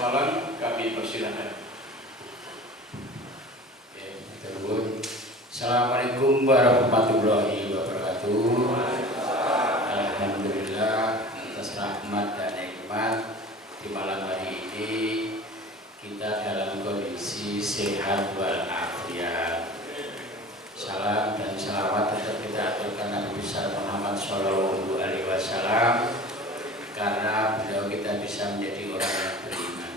Malang kami persilakan. Assalamualaikum warahmatullahi wabarakatuh. Alhamdulillah atas rahmat dan nikmat di malam hari ini kita dalam kondisi sehat walafiat. Salam dan salawat tetap kita aturkan Nabi besar Muhammad Shallallahu Alaihi Wasallam, karena beliau kita bisa menjadi orang yang beriman.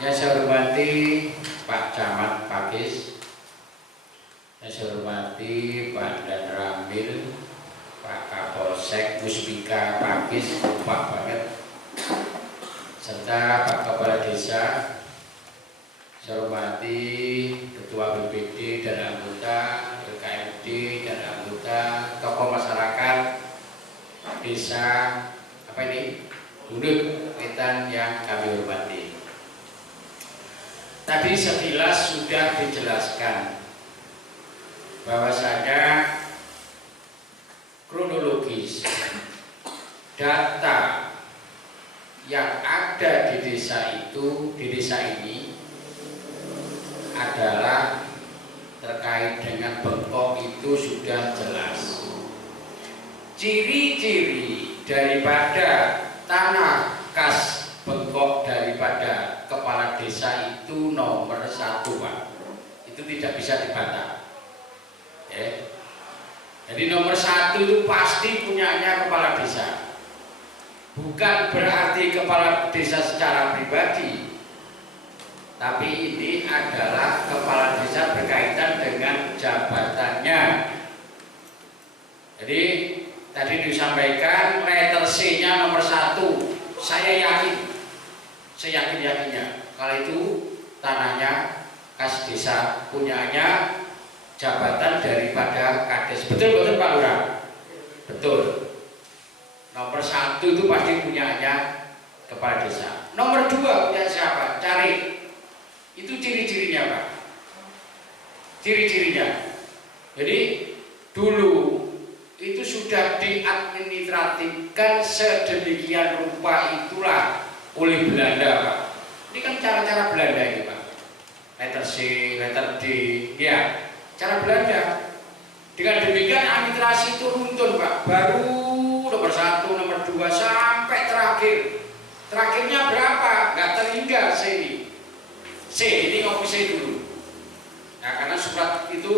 Yang saya hormati Pak Camat Pakis, yang saya hormati Pak Dan Ramil, Pak Kapolsek Musbika Pakis, lupa banget, serta Pak Kepala Desa. Saya hormati Ketua BPD dan anggota, LKMD dan anggota, tokoh masyarakat desa apa ini, Duduk Wetan yang kami hormati. Tadi sekilas sudah dijelaskan bahwasanya kronologis data yang ada di desa itu, di desa ini adalah terkait dengan bengkok itu sudah jelas. Ciri-ciri daripada tanah kas bengkok daripada kepala desa itu nomor satu, Pak. Itu tidak bisa dibantah. Jadi nomor satu itu pasti punyanya kepala desa. Bukan berarti kepala desa secara pribadi, tapi ini adalah kepala desa berkaitan dengan jabatannya. Jadi tadi disampaikan letter C-nya nomor satu. Saya yakin, yakinnya kalau itu tanahnya kas desa, punyanya jabatan daripada kades. Betul Pak Lurah? Betul. Nomor satu itu pasti punyanya kepala desa. Nomor dua punya siapa? Cari. Itu ciri-cirinya, Pak. Ciri-cirinya. Jadi dulu itu sudah diadministratifkan sedemikian rupa itulah oleh Belanda, Pak. Ini kan cara-cara Belanda ini, Pak. Letter C, letter D, ya, cara Belanda. Dengan demikian administrasi itu runtun, Pak. Baru nomor satu, nomor dua sampai terakhir. Terakhirnya berapa? Nggak terhingga C ini. C ini ngopi C dulu. Nah, karena surat itu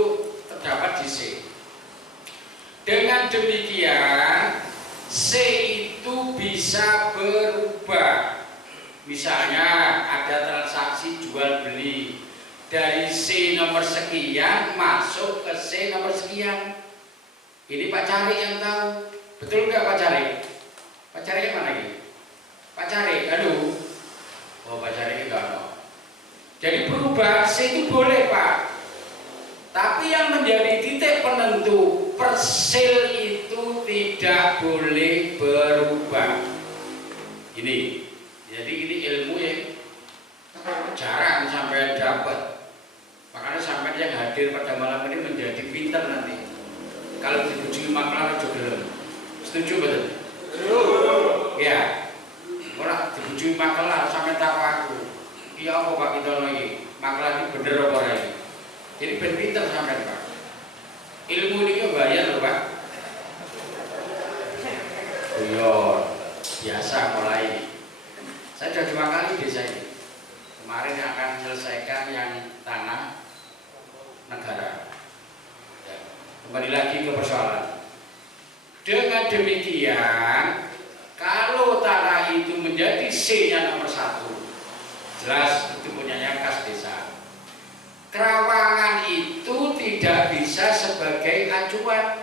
terdapat di C. Dengan demikian C itu bisa berubah. Misalnya ada transaksi jual beli dari C nomor sekian masuk ke C nomor sekian. Ini Pak Cari yang tahu. Betul nggak Pak Cari? Pak Cari yang mana ini? Pak Cari, aduh. Oh, Pak Cari enggak tahu. Jadi perubahan C itu boleh, Pak. Tapi yang menjadi titik penentu persil itu tidak boleh berubah. Ini, jadi ini ilmu yang jarang sampai dapat. Makanya sampai yang hadir pada malam ini menjadi pintar nanti. Kalau dibujui maklar juga setuju betul? Ya, orang dibujui maklar sampai tak aku. Iya apa Pak kita lagi? Maklar ini bener apa lagi? Jadi pintar sampai Pak. Ilmu ini bayar loh Pak. Iya, biasa mulai. Saya sudah 2 kali desa ini. Kemarin akan selesaikan yang tanah negara. Ya, kembali lagi ke persoalan. Dengan demikian, kalau tanah itu menjadi C-nya nomor 1, jelas itu punyanya kas desa. Kerawangan itu tidak bisa sebagai acuan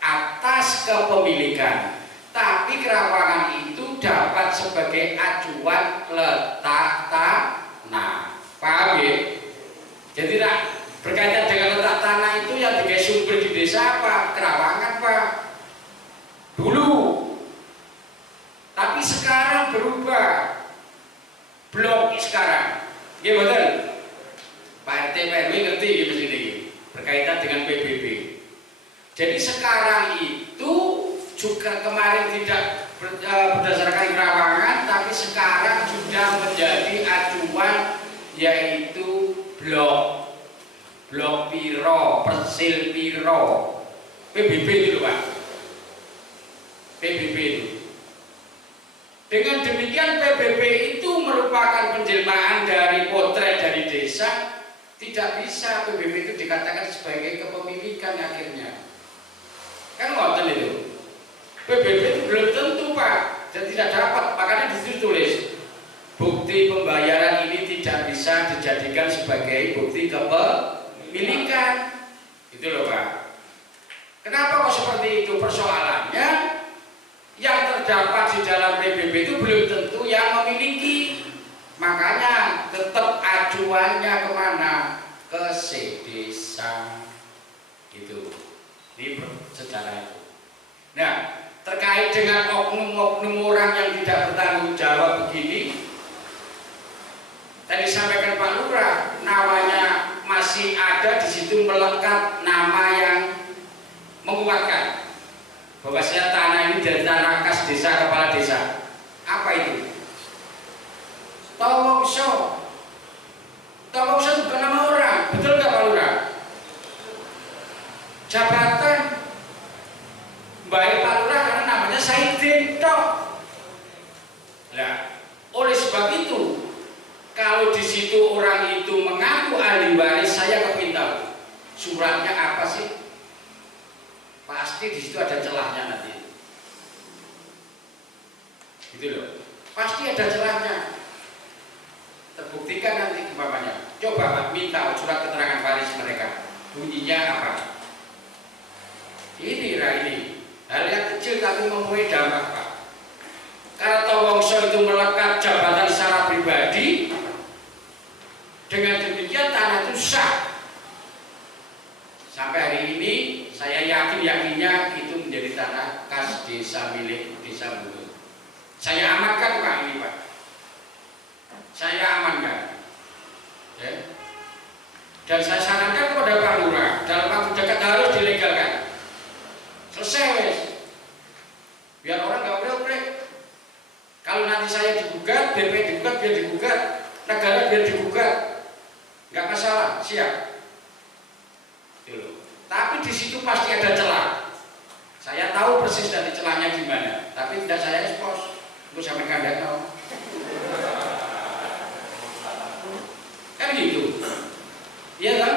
atas kepemilikan, tapi kerawangan itu dapat sebagai acuan letak tanah. Paham ya? Jadi berkaitan dengan letak tanah itu yang digawe sumber di desa apa? Kerawangan, Pak. Dulu. Tapi sekarang berubah. Blok sekarang. Iya betul? Pak RT PRW ngerti ya mesti ini berkaitan dengan PBB. Jadi sekarang itu juga kemarin tidak berdasarkan kerawangan, tapi sekarang sudah yaitu blok piro, persil piro, PBB itu Pak, PBB itu. Dengan demikian PBB itu merupakan penjelmaan dari potret dari desa. Tidak bisa PBB itu dikatakan sebagai kepemilikan akhirnya. Kan ngoten itu. PBB itu belum tentu Pak, dan tidak dapat. Makanya disitu tulis bukti pembayaran ini tidak bisa dijadikan sebagai bukti kepemilikan. Itu loh Pak. Kenapa kok seperti itu? Persoalannya yang terdapat di dalam PBB itu belum tentu yang memiliki. Makanya tetap acuannya kemana? Ke desa. Gitu. Ini secara itu. Nah, terkait dengan oknum-oknum orang yang tidak bertanggung jawab begini, tadi sampaikan Pak Lurah, namanya masih ada di situ melekat nama yang menguatkan bahwa saya tanah ini dari tanah kas desa kepala desa. Apa itu? Tawongso. Tawongso itu bukan nama orang, betul nggak Pak Lurah? Jabatan baik Pak Lurah karena namanya Saidin tok. Nah, oleh sebab itu, kalau di situ orang itu mengaku ahli waris, saya kepingin tahu suratnya apa sih? Pasti di situ ada celahnya nanti. Gitu loh. Pasti ada celahnya. Terbuktikan nanti umpamanya. Coba Pak minta surat keterangan waris mereka. Bunyinya apa? Ini hal yang kecil tapi mempunyai dampak Pak. Karena Tawongso itu melekat jabatan secara pribadi. Dengan demikian tanah itu sah. Sampai hari ini saya yakinnya itu menjadi tanah kas desa milik desa Butuh. Saya amankan Pak ini Pak. Saya amankan. Ya. Dan saya sarankan kepada Pak Lurah dalam waktu dekat harus dilegalkan. Selesai wes. Biar orang nggak oprek-oprek. Kalau nanti saya digugat, BP digugat, biar digugat, negara biar digugat, nggak masalah, siap. Tapi di situ pasti ada celah. Saya tahu persis dari celahnya di mana, tapi tidak saya expose. Untuk sampai kandang tahu. Kan gitu. Iya kan?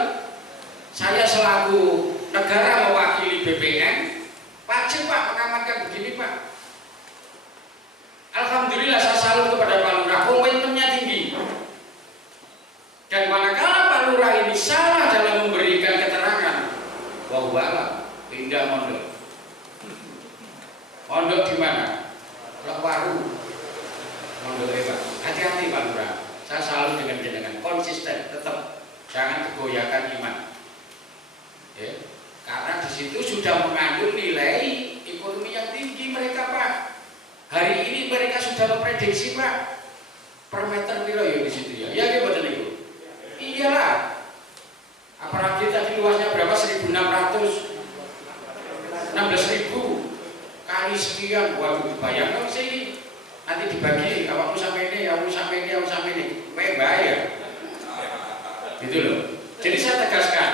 Saya selaku negara mewakili BPN, wajib Pak mengamankan begini Pak. Alhamdulillah saya salut kepada Pak Lurah, komitmennya tinggi. Dan manakala Pak Lurah ini salah dalam memberikan keterangan, wah pindah mondok. Mondok di mana? Lekwaru. Mondok Pak. Hati-hati Pak Lurah. Saya salut dengan jenengan, konsisten, tetap jangan kegoyakan iman. Ya. Karena di situ sudah mengandung nilai ekonomi yang tinggi mereka Pak. Hari ini mereka sudah memprediksi Pak. Per meter piro ya di situ ya. Ya gimana itu? Iyalah. Apalagi tadi luasnya berapa? 1.600, 16.000 kali sekian. Waduh, bayangkan sih nanti dibagi, awakmu sampai ini, awakmu sampai ini, awakmu sampai ini, bayar. Gitu loh. Jadi saya tegaskan,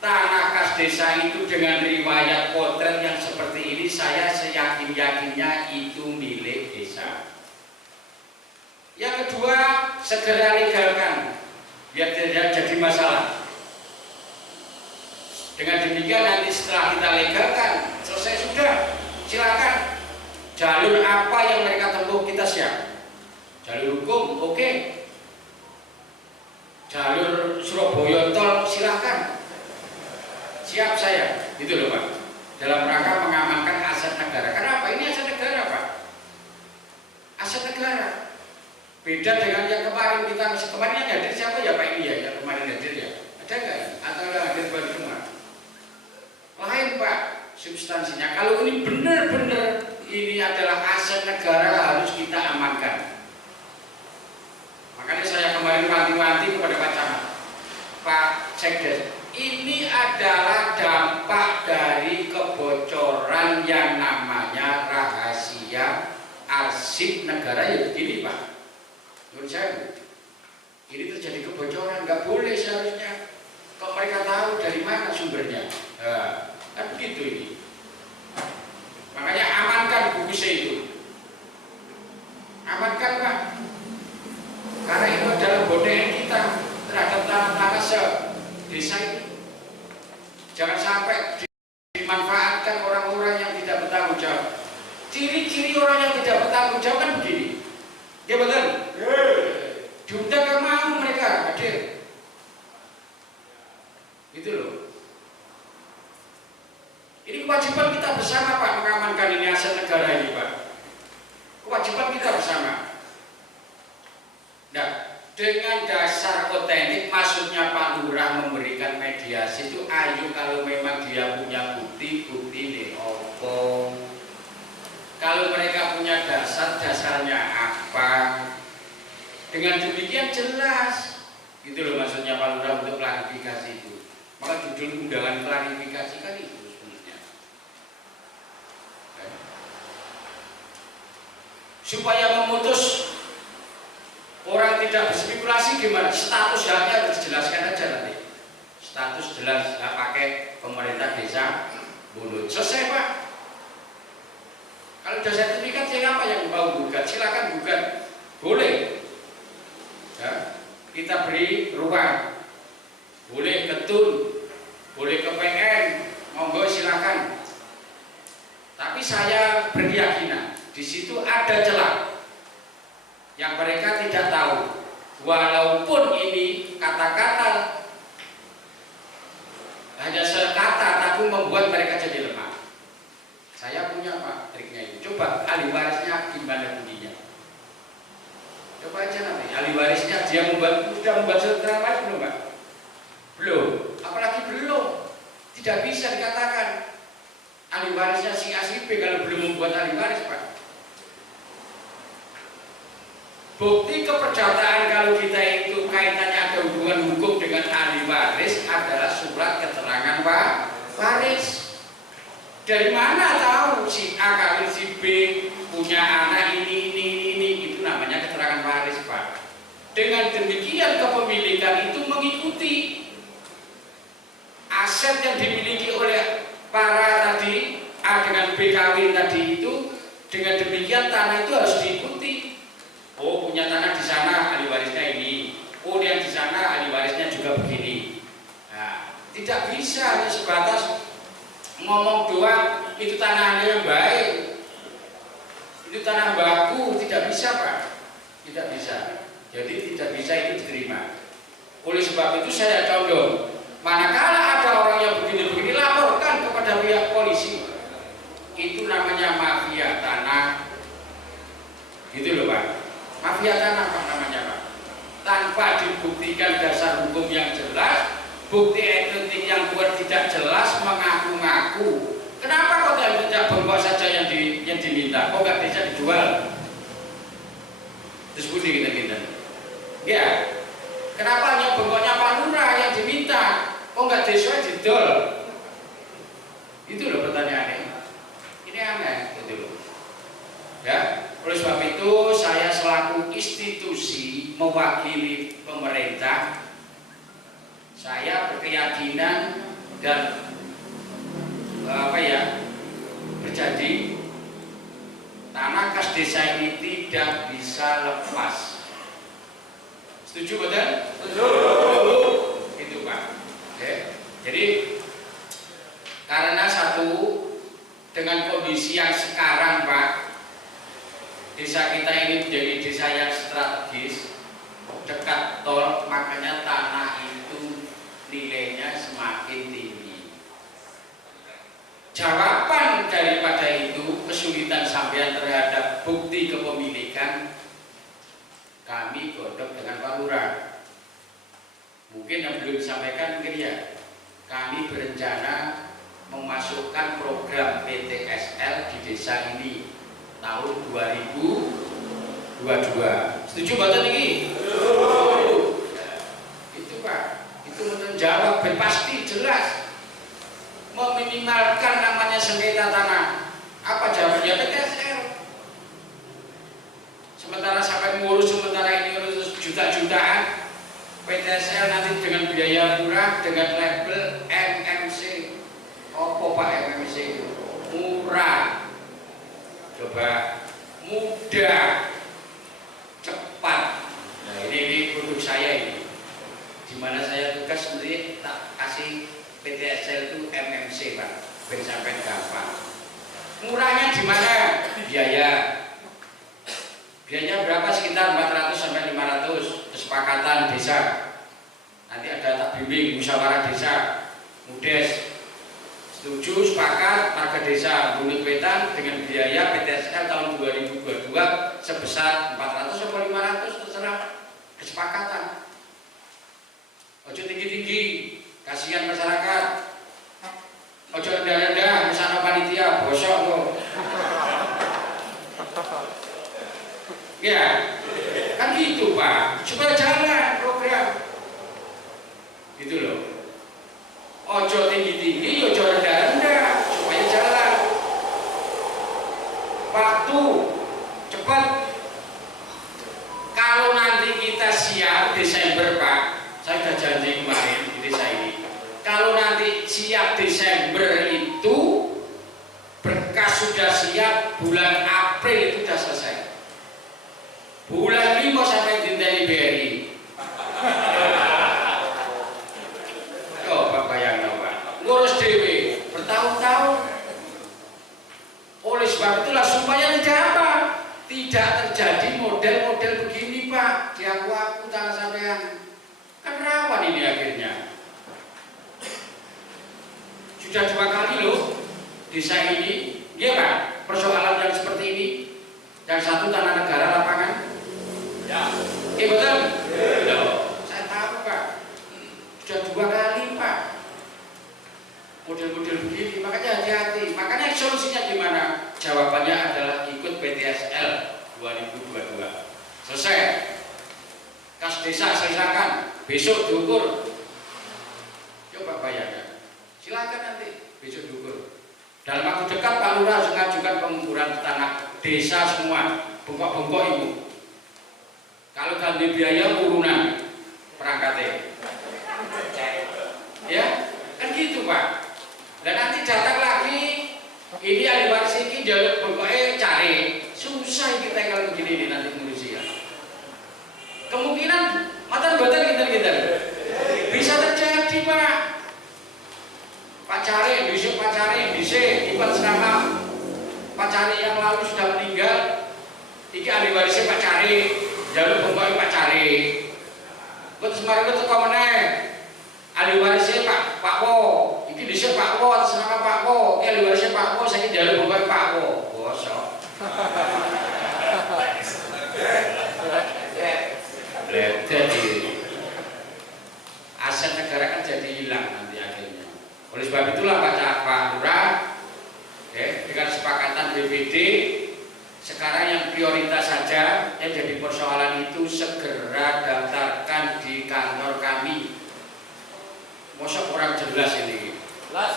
tanah kas desa itu dengan riwayat potret yang seperti ini, saya seyakin-yakinnya itu milik desa. Yang kedua, segera legalkan. Biar tidak jadi masalah. Dengan demikian nanti setelah kita legalkan, selesai sudah, silakan. Jalur apa yang mereka tempuh kita siap. Jalur hukum, oke. Jalur Surabaya tol silakan. Siap saya, gitu loh Pak. Dalam rangka mengamankan aset negara. Kenapa? Ini aset negara Pak. Aset negara. Beda dengan yang kemarin kemarin yang hadir siapa ya Pak ini ya, yang kemarin hadir ya, ada nggak ya? Atau yang hadir baru semua? Lain Pak substansinya. Kalau ini benar-benar ini adalah aset negara harus kita amankan. Makanya saya kemarin wanti-wanti kepada Pak Camat, Pak Sekdes, ini adalah dampak dari kebocoran yang namanya rahasia arsip negara ya begini Pak. Menurut saya ini terjadi kebocoran, nggak boleh seharusnya. Kalau mereka tahu dari mana sumbernya, kan begitu ini. Makanya amankan buku C itu, amankan Pak, karena itu adalah bodaan kita terhadap tanah-tanah desa ini. Jangan sampai dimanfaatkan orang-orang yang tidak bertanggung jawab. Ciri-ciri orang yang tidak bertanggung jawab kan begini, ya betul? Diundang gak mau mereka hadir, gitu loh. Ini kewajiban kita bersama Pak, mengamankan ini aset negara ini Pak. Kewajiban kita bersama. Nah, dengan dasar otentik, maksudnya Pak Lurah memberikan mediasi itu, ayo kalau memang dia punya bukti nih opo. Kalau mereka punya dasarnya apa? Dengan demikian jelas, gitu loh maksudnya Pak Lurah untuk klarifikasi itu. Maka judul undangan klarifikasi kan itu sebenarnya. Supaya memutus orang tidak berspekulasi gimana? Status haknya harus dijelaskan aja nanti. Status jelas, nggak pakai pemerintah desa bulut. Selesai Pak. Kalau sudah sertifikat, siapa yang mau gugat? Silakan gugat, boleh. Ya, kita beri ruang, boleh ketun, boleh ke PN, monggo silakan. Tapi saya berkeyakinan di situ ada celah yang mereka tidak tahu. Walaupun ini kata-kata hanya sekata, tapi membuat mereka jadi lemah. Saya punya Pak triknya itu. Coba ahli warisnya gimana bunyinya? Coba aja nanti ahli warisnya dia sudah membuat surat keterangan belum Pak? Belum. Apalagi belum. Tidak bisa dikatakan ahli warisnya si A si B kalau belum membuat ahli waris Pak. Bukti keperdataan kalau kita itu kaitannya ada hubungan hukum dengan ahli waris adalah surat keterangan Pak waris. Dari mana tahu si A kawin si B punya anak ini itu namanya keterangan waris Pak. Dengan demikian kepemilikan itu mengikuti aset yang dimiliki oleh para tadi A dengan B kawin tadi itu. Dengan demikian tanah itu harus diikuti. Oh punya tanah di sana ahli warisnya ini. Oh yang di sana ahli warisnya juga begini. Nah, tidak bisa hanya sebatas ngomong doang itu tanah yang baik, itu tanah baku, tidak bisa Pak, tidak bisa. Jadi tidak bisa itu diterima. Oleh sebab itu saya condong, manakala ada orang yang begini-begini laporkan kepada pihak polisi. Itu namanya mafia tanah, gitu loh Pak. Mafia tanah Pak namanya Pak. Tanpa dibuktikan dasar hukum yang jelas, bukti etik yang buat tidak jelas, mengaku-ngaku. Kenapa kok tidak bengkok saja yang diminta? Kok nggak bisa dijual? Terus budi kita. Ya, kenapa hanya bengkoknya Pak Lurah yang diminta? Kok nggak desa didol? Itu loh pertanyaannya. Ini aneh, gitu loh. Ya, oleh sebab itu saya selaku institusi mewakili pemerintah. Saya berkeyakinan dan berjanji tanah kas desa ini tidak bisa lepas. Setuju betul? Setuju. Itu Pak. Oke. Jadi karena satu, dengan kondisi yang sekarang Pak, desa kita ini menjadi desa yang strategis, dekat tol, makanya tanah itu nilainya semakin tinggi. Jawaban daripada itu, kesulitan sampean terhadap bukti kepemilikan, kami godok dengan Pak Lurah. Mungkin yang belum disampaikan mungkin ya, kami berencana memasukkan program PTSL di desa ini tahun 2022. Setuju Bapak ini? Itu Pak, itu menjawab pasti jelas, meminimalkan namanya sengketa tanah. Apa jawabannya? PTSL. Sementara sampai ngurus sementara ini PTSL nanti dengan biaya murah dengan label MMC. Apa Pak MMC? Murah. Coba mudah, cepat. Nah, ini produk saya ini. Di mana saya tugas sendiri tak kasih PTSL itu MMC Pak. Ben sampai gampang. Murahnya di mana? Biaya. Biayanya berapa? Sekitar 400 sampai 500. Kesepakatan desa. Nanti ada tak bimbing musyawarah desa. Mudes. Setuju sepakat warga desa Bunut Wetan dengan biaya PTSL tahun 2022 sebesar 400 sampai 500 terserah kesepakatan. Ojo tinggi-tinggi, kasihan masyarakat. Ojo rendah-rendah, misalnya panitia bosok kok. Ya, kan gitu Pak, supaya jalan program. Gitu loh. Ojo tinggi-tinggi, ojo rendah-rendah, supaya jalan. Waktu cepat. Kalau nanti kita siap Desember Pak, saya sudah janji kemarin di desa ini. Kalau nanti siap Desember itu berkas sudah siap, bulan April itu sudah selesai. Bulan 5 sampai dinteni BRI. Coba bayangkan Pak, ngurus dewe bertahun-tahun. Oleh sebab itulah supaya tidak terjadi model-model begini Pak, di aku tanah sampean. Kan rawan ini akhirnya. Sudah 2 kali loh desa ini, iya Pak, persoalan yang seperti ini. Yang satu tanah negara lapangan. Ya. Iya betul? Ya. Saya tahu Pak. Sudah 2 kali Pak. Model-model begini, makanya hati-hati. Makanya solusinya gimana? Jawabannya adalah ikut PTSL 2022. Selesai. Kas desa silakan. Besok diukur. Coba bayangkan. Silakan nanti besok diukur. Dalam waktu dekat Pak Lurah mengajukan pengukuran tanah desa semua, bengkok-bengkok ibu. Kalau ganti biaya urunan perangkatnya. Ya, kan gitu Pak. Dan nanti datang lagi, ini ahli waris ini jalur bengkoknya cari. Susah kita kalau begini ini nanti ngurusi ya. Kemungkinan mata buatan kita bisa terjadi Pak. Pak Cari, besok Pak Cari, bisa Iwan Serama Pak Cari yang lalu sudah meninggal. Iki ahli warisnya Pak Cari, jalur bengkoknya Pak Cari. Buat Semarang itu meneh. Ahli warisnya Pak Wo, iki bisa Pak Wo atas nama Pak Wo. Iki ahli warisnya Pak Wo, saya jalur bengkoknya Pak Wo. Bosok. Jadi aset negara kan jadi hilang nanti akhirnya. Oleh sebab itulah Pak Lurah, dengan kesepakatan BPD, sekarang yang prioritas saja yang jadi persoalan itu segera daftarkan di kantor kami. Mosok orang jelas ini. Jelas.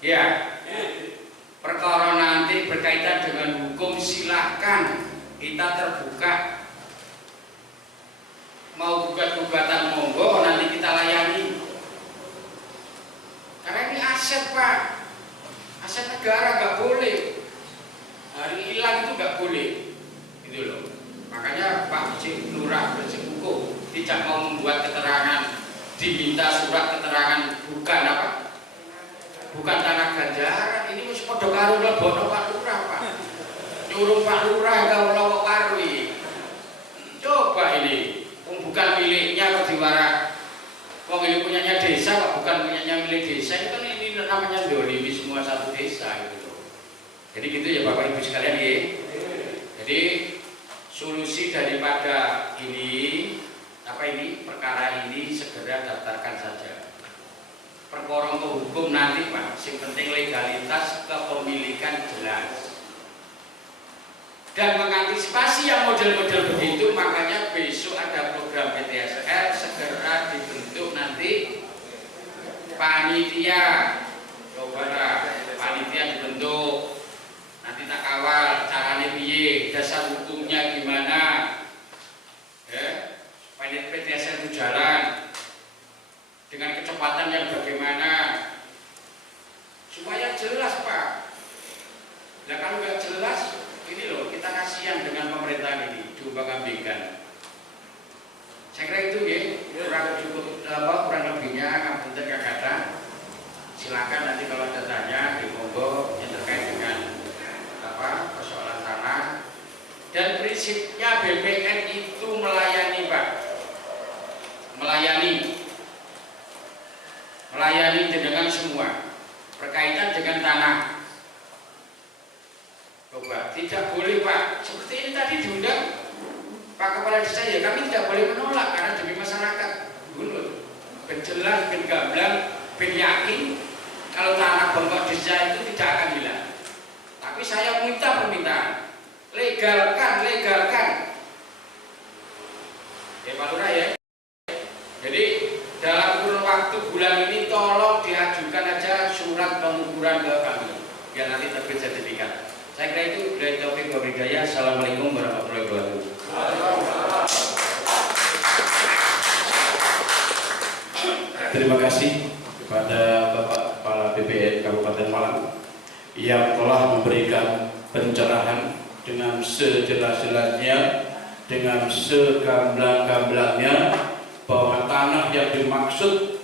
Ya. Perkara nanti berkaitan dengan hukum silahkan kita terbuka. Mau gugat-gugatan monggo nanti kita layani. Karena ini aset Pak, aset negara nggak boleh. Hari hilang itu nggak boleh, gitu loh. Makanya Pak Lurah bersikukuh tidak mau membuat keterangan, diminta surat keterangan bukan apa? Bukan tanah ganjaran. Ini mesti podo karo lebono Pak Lurah Pak. Nyuruh Pak Lurah kalau lawak karwi. Coba ini. Bukan miliknya kok diwara. Wong ini punyanya desa kok bukan punyanya milik desa. Itu kan ini namanya dolimi semua satu desa gitu. Jadi gitu ya Bapak Ibu sekalian ya. Jadi solusi daripada ini perkara ini segera daftarkan saja. Perkara hukum nanti Pak, yang penting legalitas kepemilikan jelas. Dan mengantisipasi yang model-model begitu, makanya besok ada program PTSL segera dibentuk nanti panitia. Coba panitia dibentuk, nanti tak kawal caranya piye, dasar hukumnya gimana, desa itu jalan dengan kecepatan yang bagaimana supaya jelas Pak. Nah kalau nggak jelas, ini loh kita kasihan dengan pemerintahan ini diumbang-ambingkan. Saya kira itu ya kurang lebihnya ngapunten Kak Kata. Silakan nanti kalau ada tanya di monggo yang terkait dengan persoalan tanah. Dan prinsipnya BPN itu melayani Pak, melayani dengan semua berkaitan dengan tanah. Coba tidak boleh Pak, seperti ini tadi diundang Pak Kepala Desa ya, kami tidak boleh menolak karena demi masyarakat dulu. Ben jelas, ben gamblang, ben yakin kalau tanah Bengkok Desa itu tidak akan hilang. Tapi saya minta permintaan, legalkan. Ya Pak Lurah ya. Jadi dalam kurun waktu bulan ini tolong diajukan aja surat pengukuran ke kami, biar nanti terbit sertifikat. Saya kira itu. Bila taufiq wa hidayah. Assalamualaikum warahmatullahi wabarakatuh. Terima kasih kepada Bapak Kepala BPN Kabupaten Malang yang telah memberikan pencerahan dengan sejelas-jelasnya, dengan segamblang-gamblangnya bahwa tanah yang dimaksud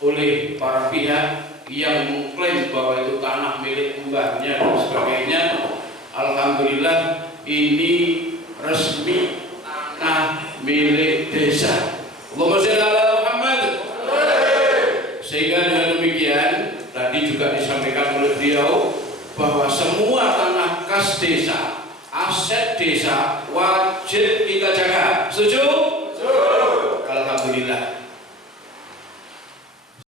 oleh para pihak yang mengklaim bahwa itu tanah milik mbahnya dan sebagainya, alhamdulillah ini resmi tanah milik desa. Allahumma sholli ala Muhammad. Sehingga dengan demikian tadi juga disampaikan oleh beliau bahwa semua tanah kas desa, aset desa wajib